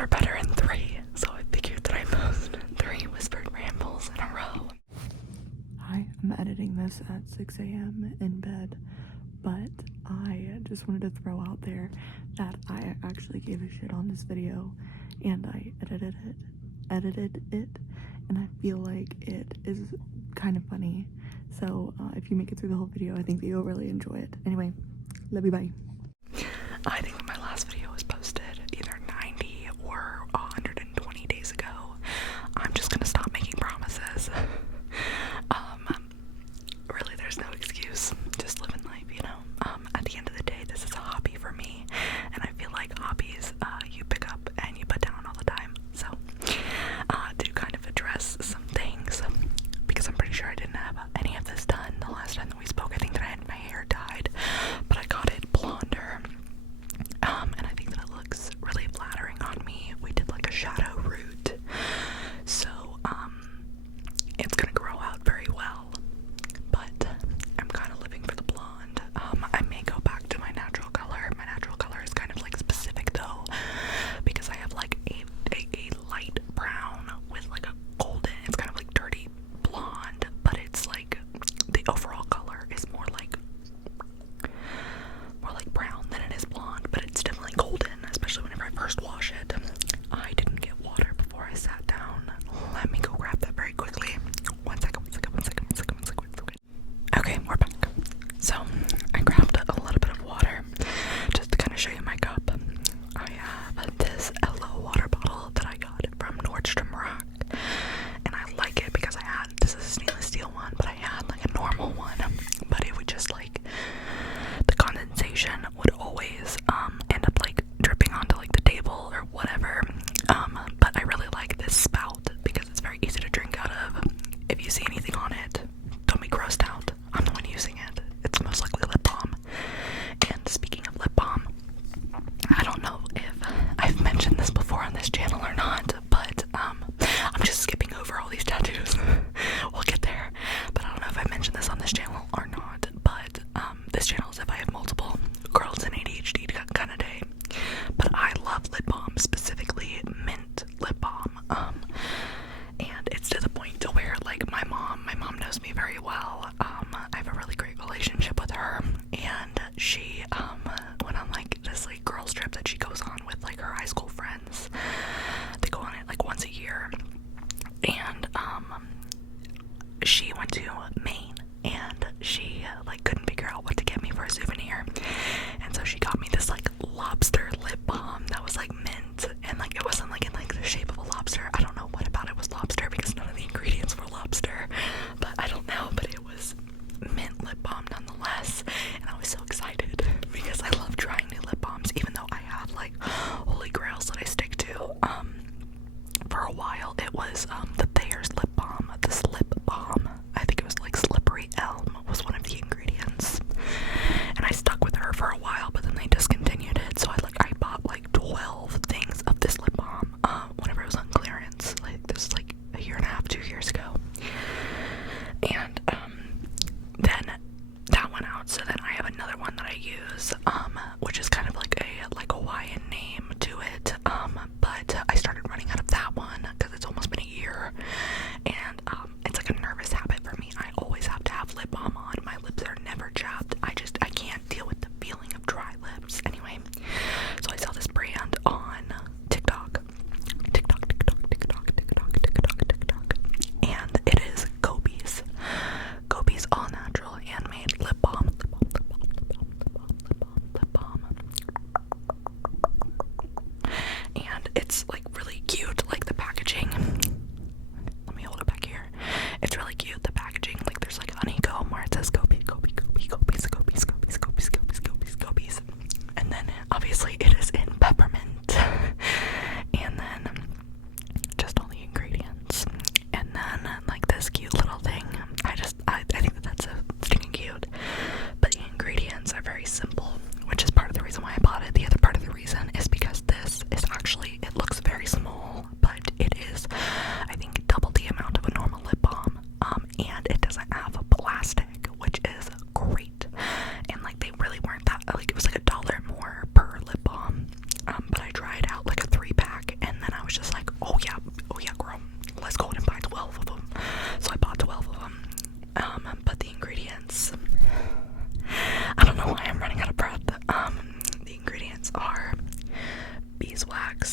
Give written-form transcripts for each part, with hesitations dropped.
are better in 3, so I figured that I post 3 whispered rambles in a row. I'm editing this at 6 a.m. in bed, but I just wanted to throw out there that I actually gave a shit on this video, and I edited it, and I feel like it is kind of funny. So if you make it through the whole video, I think that you'll really enjoy it. Anyway, love you, bye. I think that my last video was posted either 90 or 120 days ago. I'm just gonna stop making promises. Really, there's no excuse. Just living life, you know. At the end of the day, this is a hobby for me, and I feel like hobbies you pick up and you put down all the time. So to kind of address some things, because I'm pretty sure I didn't have any of this done the last time that we spoke. I think that I had my hair dyed, but I got it blonder.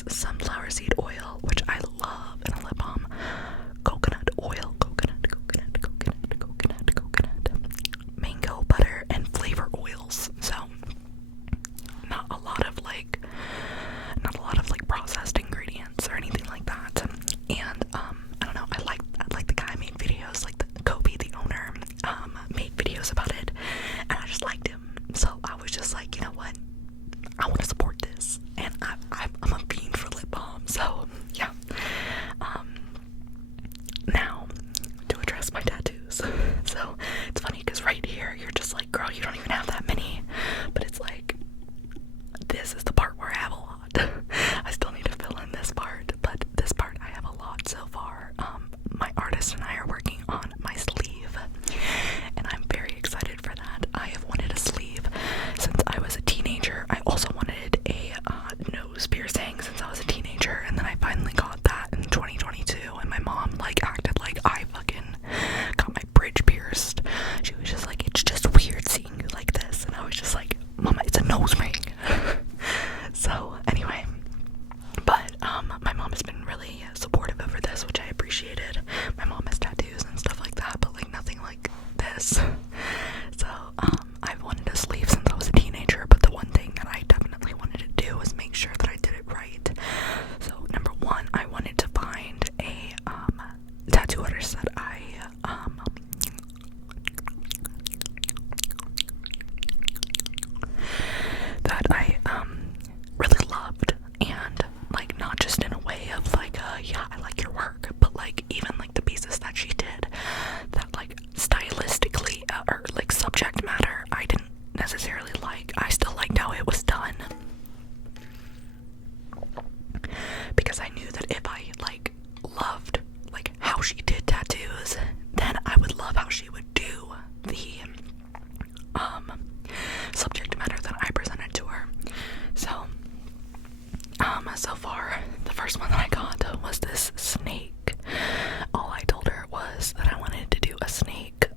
this sunflower seed oil, which I love, and a lip balm. Coconut oil, coconut, mango butter, and flavor oils. So not a lot of like processed ingredients or anything like that. And I don't know, I like the guy made videos, like the Kobe, the owner, made videos about it, and I just liked him. So I was just like, you know what, I want to support this, and I'm a fiend for lip balm. So yeah. Now to address my tattoos. So it's funny because right here you're just like, girl, you don't even have that many, but it's like, this is the part where I have a lot. I still need to fill in this part, but this part I have a lot so far. My artist and I are working on my sleeve, and I'm very excited for that. I have wanted a sleeve since I was a teenager. I also wanted a nose piercing since I was a teenager, and then I finally got that in 2022, and my mom like acted like I fucking got my bridge pierced. She was just like, it's just weird seeing you like this, and I was just like, Mama, it's a nose ring. So anyway, but my mom has been really supportive over this, which I appreciated. My mom has tattoos and stuff like that, but like nothing like this. So I've wanted a sleeve since I was a teenager, but the one thing that I definitely wanted to do was make sure that I did it right. So number one, I wanted to find a tattoo artist that I really loved, and like not just in a way of like yeah, I like your work, but like even like the pieces that she did, that like stylistically or like subject matter I didn't necessarily like. I still liked how it was done, because I knew that if I like loved like how she did tattoos, then I would love how she would do the subject matter that I presented to her. So far the first one that I got was this snake. All I told her was that I wanted to do a snake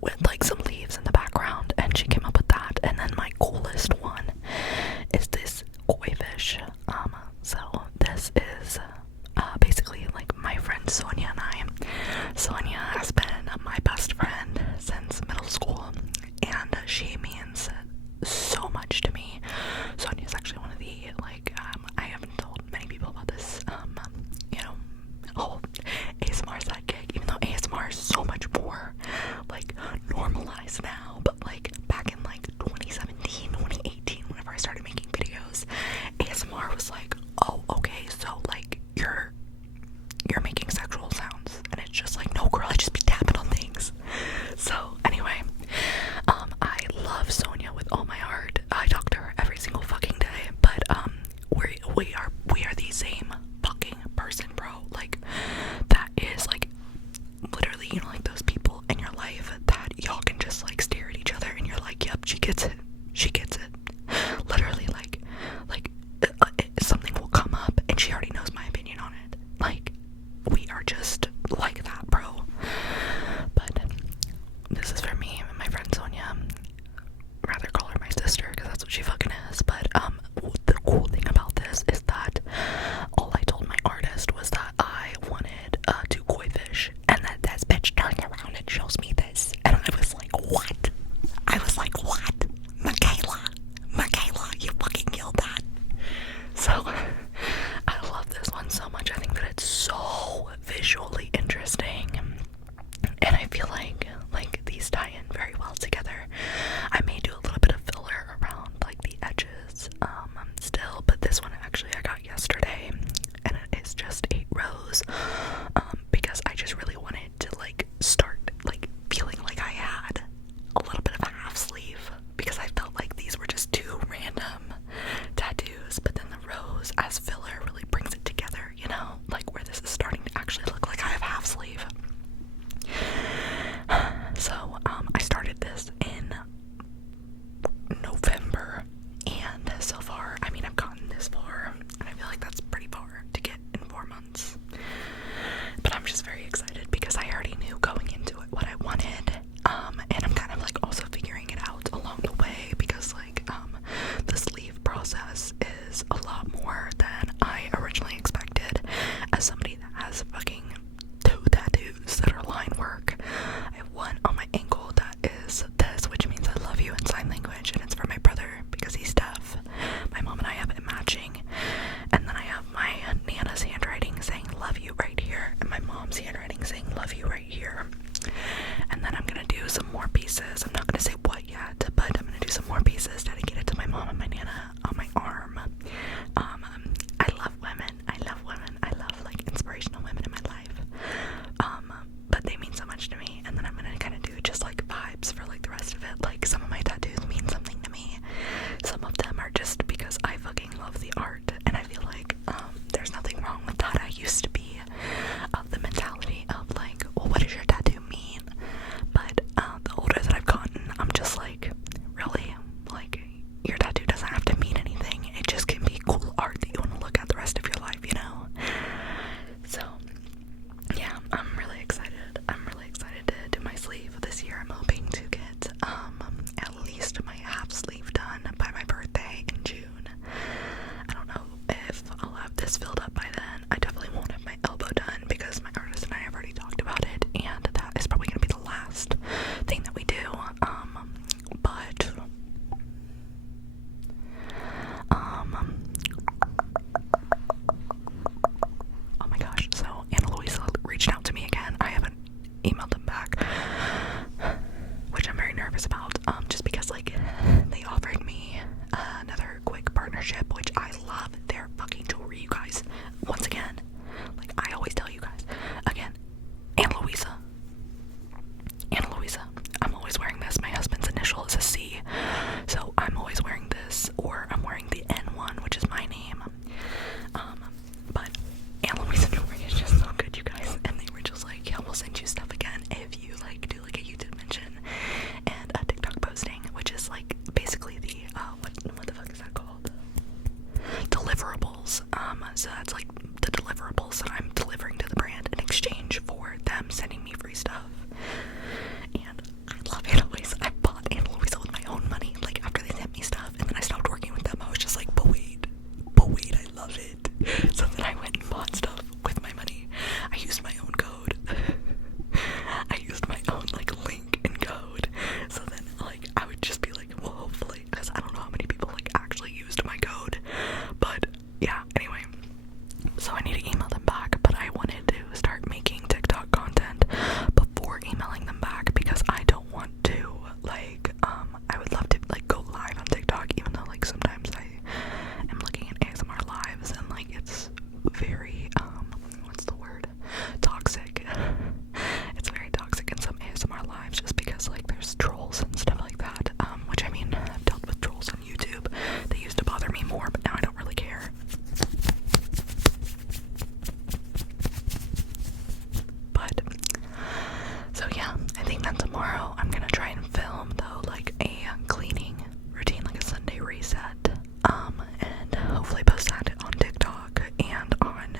with like some leaves in the background, and she came up with that. And then my coolest one is this koi fish. So this is basically like my friend Sonia and I. Sonia has been my best friend since middle school, and she means so much to me. Sonia is actually one of the like I haven't told many people about this you know, whole ASMR side gig, even though ASMR is so much more like normalized now, but like back in like 2017, 2018, whenever I started making videos, ASMR was like, oh, okay, so like you're making sexual sounds, and it's just like, no girl, I just be tapping on things. So anyway, I love Sonia with all my heart. I talk to her every single fucking day, but we are the same fucking person, bro. Like that is like literally, you know, like those people in your life that y'all can just like stare at each other and you're like, yep, she gets it, literally. Like something will come up and she already knows my opinion on it. Like we are just like that, bro. But this is for me and my friend Sonia. Rather call her my sister, because that's what she fucking is. But the cool thing about this is that all I told my artist was that I wanted two koi fish, and that this bitch turns around and shows me this, and I was like, what? Michaela, you fucking killed that. So I love this one so much. I think that it's so visually interesting, and I feel like these tie in very well together. I may do a little bit of filler around like the edges still, but this one actually I got yesterday, and it is just 8 rows because I just really wanted to like start like feeling like I had a little bit of a half sleeve, because I felt like these were just too random tattoos, but then the rows as filler really brings it together, you know, like where this is starting to actually look like I have half sleeve. So I started this in November, and so far, I mean, I've gotten this far, and I feel like that's pretty far to get in 4 months. candles that I'm delivering to the brand in exchange for them sending me free stuff. And I love Ana Luisa. I bought Ana Luisa with my own money, like after they sent me stuff, and then I stopped working with them. I was just like, but wait, I love it. So then I went and bought stuff with my money. I used my own code. I used my own like link and code. So then like I would just be like, well, hopefully, because I don't know how many people like actually used my code, but yeah, anyway, so I need to email them back. But I wanted to start making TikTok content before emailing them back, because I don't want to like I would love to like go live on TikTok, even though like sometimes I am looking at ASMR lives and like it's very what's the word, toxic. It's very toxic in some ASMR lives, just because like there's trolls and stuff like that, which I mean, I've dealt with trolls on YouTube. They used to bother me more, but now I don't really care. But so yeah, I think that tomorrow I'm gonna try and film though like a cleaning routine, like a Sunday reset, and hopefully post that on TikTok and on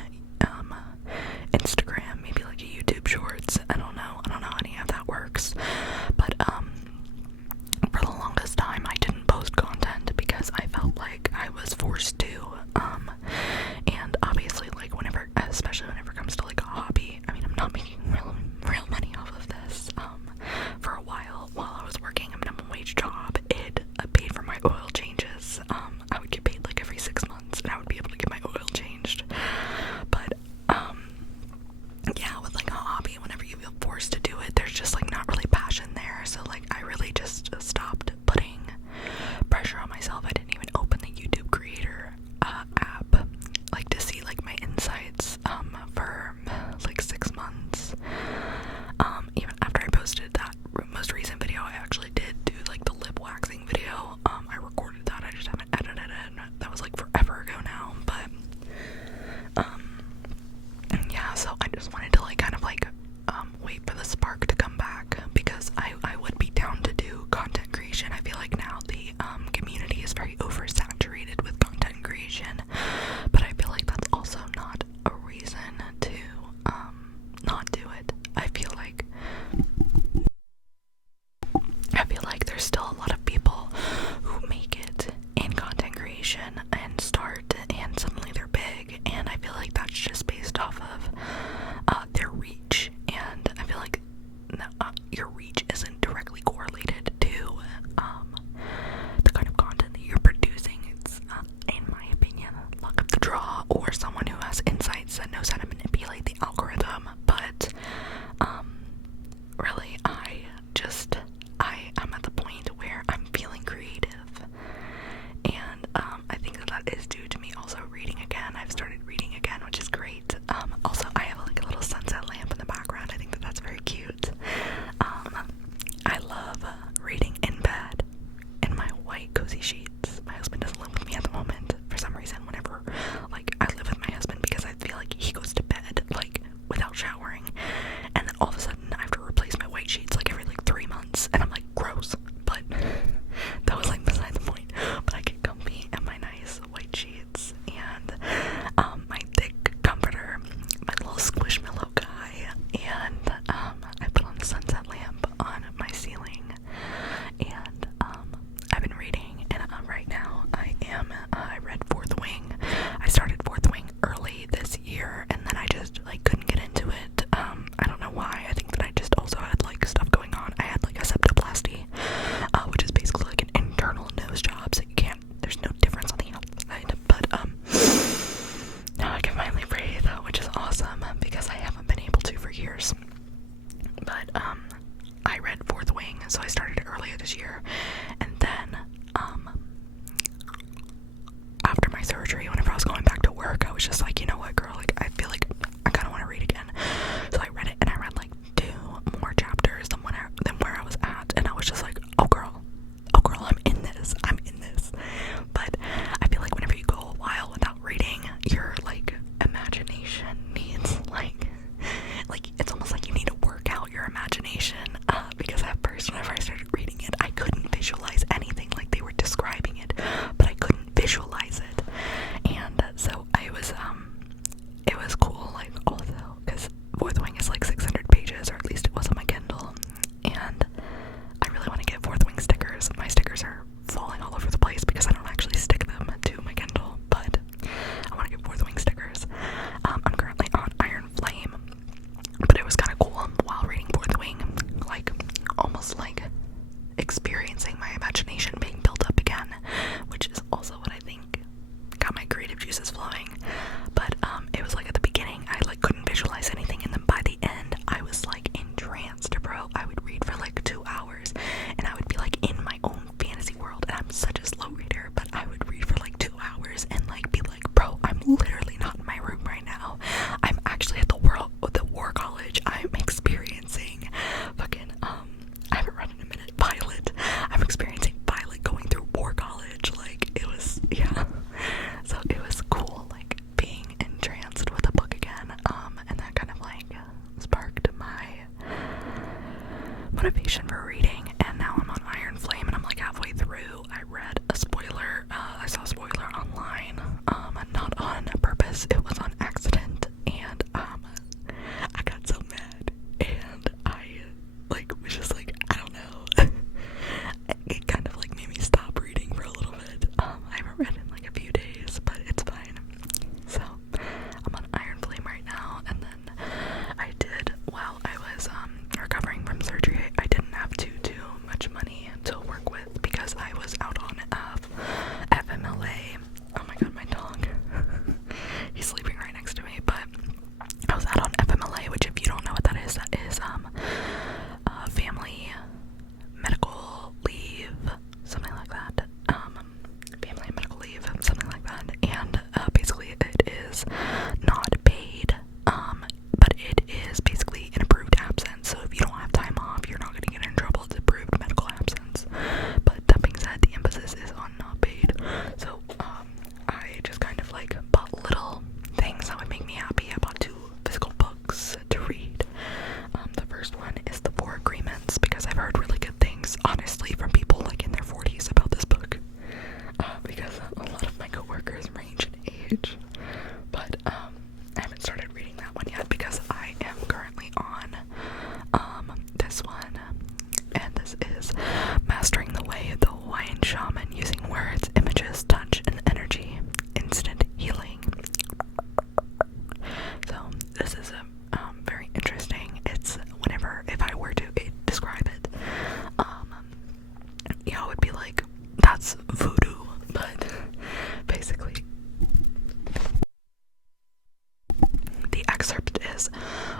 says,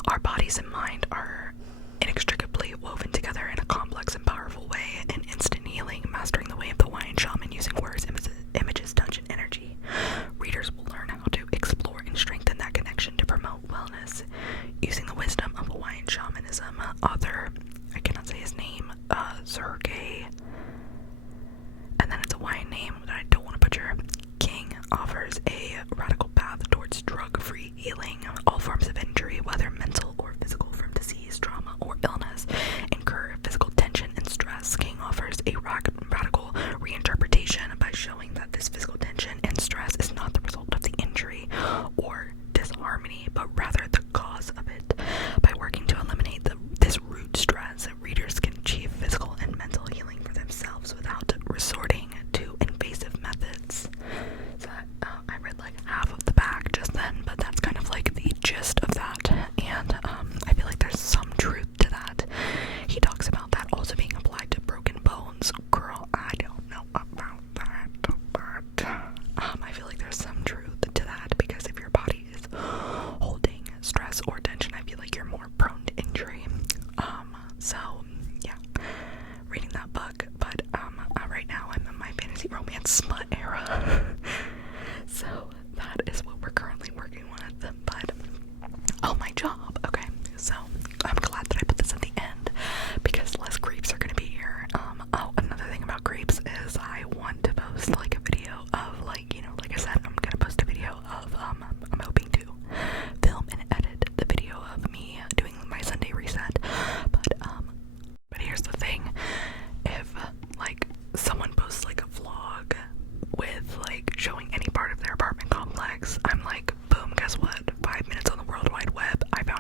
our bodies and mind are inextricably woven together in a complex and powerful way. In instant healing, mastering the way of the Hawaiian shaman using words, images, touch, and energy. Readers will learn how to explore and strengthen that connection to promote wellness. Using the wisdom of Hawaiian shamanism, author, I cannot say his name, Sergey, and then it's a Hawaiian name that I don't want to butcher, King, offers a radical path towards drug-free healing. All forms of injury, whether mental or physical, from disease, trauma, or illness, incur physical tension and stress. King offers a radical reinterpretation by showing that this physical tension and stress is not the result of the injury or disharmony, but rather the cause of it. By working to eliminate this root stress, readers can achieve physical and mental healing for themselves without resorting to invasive methods. So I read like half of the back just then, but that's kind of like the gist of that, and I feel like there's some truth to that. He talks about that also being applied to broken bones. Girl, I don't know about that, but I feel like there's some truth to that, because if your body is holding stress or tension, I feel like you're more prone to injury. So yeah, reading that book, but right now I'm in my fantasy romance smut era. So that is what we're currently working with. But oh, my job. Okay, so I'm glad that I put this at the end because less creeps are gonna be here. Oh, another thing about creeps is I want to post like a video of, like, you know, like I said, I'm gonna post a video of I'm hoping to film and edit the video of me doing my Sunday reset. But here's the thing, if like someone posts like a vlog with like showing any part of their apartment complex, I'm like, boom, guess what? 5 minutes on the World Wide Web, I found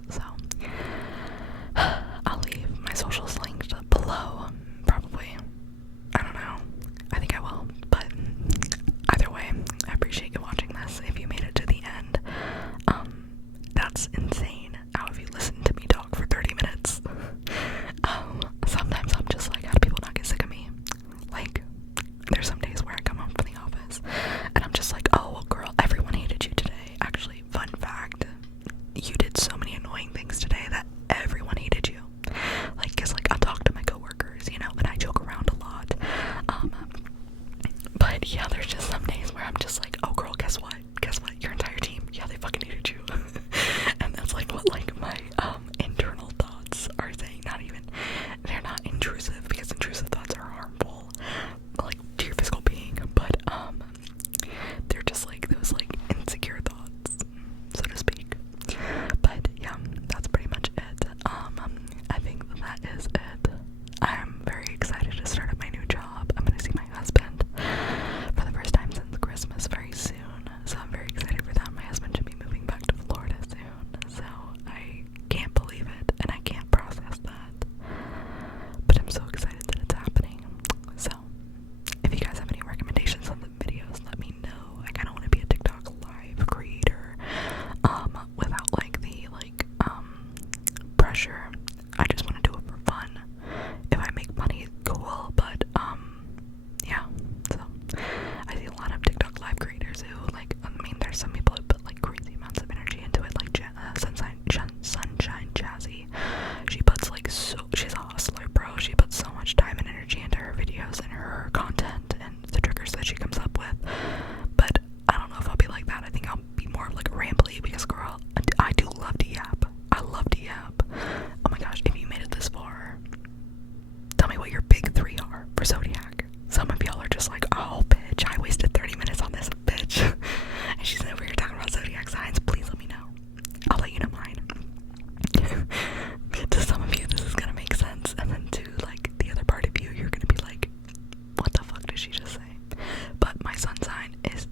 videos. So I'll leave my socials linked below. Probably. I don't know. I think I will. But either way, I appreciate you watching this. If you made it to the end, that's insane. How have you listened to me talk for 30 minutes? Sometimes I'm just like, how do people not get sick of me? Like, there's some days where I come home from the office and I'm just like, oh, well, girl, everyone hated you today. Actually, fun fact, you did so many annoying things today that everyone hated you. Like, cause like I'll talk to my coworkers, you know, and I joke around a lot. But yeah, there's just some days where I'm just like, oh, girl, guess what? Guess what? Your entire team, yeah, they fucking hated you. And that's like what like my internal thoughts are saying. Not even, they're not intrusive, because intrusive thoughts are harmful, like to your physical being, but they're just like those like insecure thoughts, so to speak. But yeah, that's pretty much it. I think that is it. I'm very excited to start at my new job. I'm gonna see my husband for the first time since Christmas very soon, so I'm very excited for that. My husband should be moving back to Florida soon, so I can't believe it and I can't process that, but I'm so excited that it's happening. So if you guys have any recommendations on the videos, let me know. I kind of want to be a TikTok live creator without like the pressure. I just want to do it for fun. If I make money, cool, but yeah. So I see a lot of TikTok live creators who like, I mean, there's some people who put like crazy amounts of energy into it, like Sunshine Jazzy. She puts like she's a hustler, bro. She puts so much time and energy into her videos and her content and the triggers that she comes up with. But I don't know if I'll be like that. I think I'll be more of like a rambly, because girl, I do love to yap. I love to yap. Oh my gosh, if you made it this far, tell me what your big three are for Zodiac. Some of y'all are just like, oh bitch, I wasted 30 minutes on this, bitch. And she's over here talking about Zodiac signs. Please let me know. I'll let you know mine. To some of you, this is gonna make sense, and then to like the other part of you, you're gonna be like, what the fuck did she just say? But my sun sign is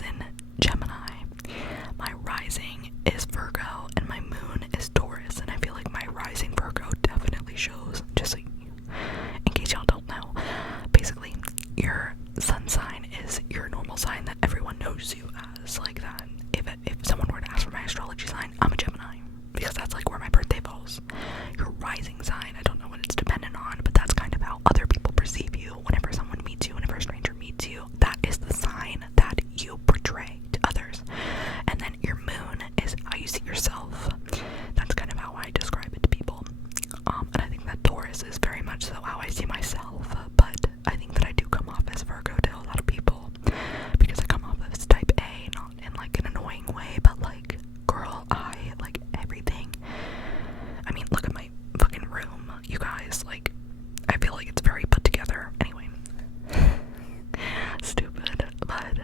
in Gemini. My rising is Virgo, and my moon is Taurus. And I feel like my rising Virgo definitely shows. Just like, in case y'all don't know, basically your sun sign is your normal sign that everyone knows you as, like that. If someone were to ask for my astrology sign, I'm a Gemini, because that's like where my birthday falls. Your rising sign, I don't know what it's dependent on, but that's kind of how other people perceive you. Whenever someone meets you, whenever a stranger meets you, that is the sign that you portray to others. And then your moon is how you see yourself. That's kind of how I describe it to people. And I think that Taurus is very much so how I see myself, but I think that I do come off as Virgo to a lot of people, because I come off as type A, not in like an annoying way, but like, girl, I like everything. I mean, look at my fucking room, you guys. Like, I feel like it's very put together. Anyway, stupid, but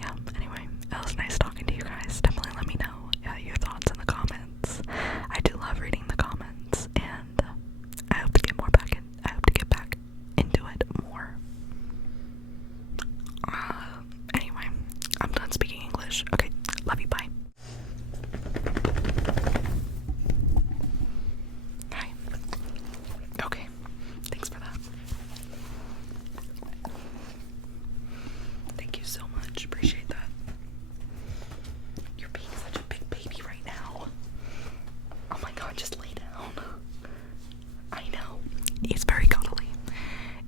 yeah. Anyway, it was nice talking to you guys. Definitely let me know your thoughts in the comments. I do love reading the comments, and I hope to get back into it more. Anyway, I'm done speaking English. Okay, love you, bye. Hi. Okay, thanks for that. Thank you so much, appreciate that. You're being such a big baby right now. Oh my god, just lay down. I know. He's very cuddly,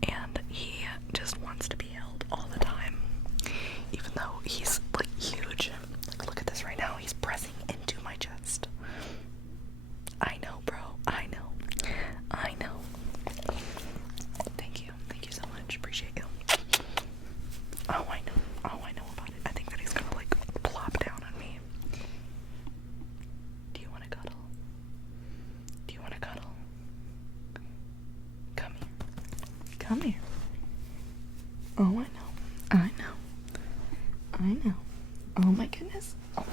and he just wants to be held all the time, even though he's like huge. Like, look at this right now. He's pressing into my chest. I know, bro. I know. I know. Thank you so much. Appreciate you. Oh, I know about it. I think that he's gonna like plop down on me. Do you want to cuddle? Do you want to cuddle? Come here. Come here. Oh, I know. Oh my goodness. Oh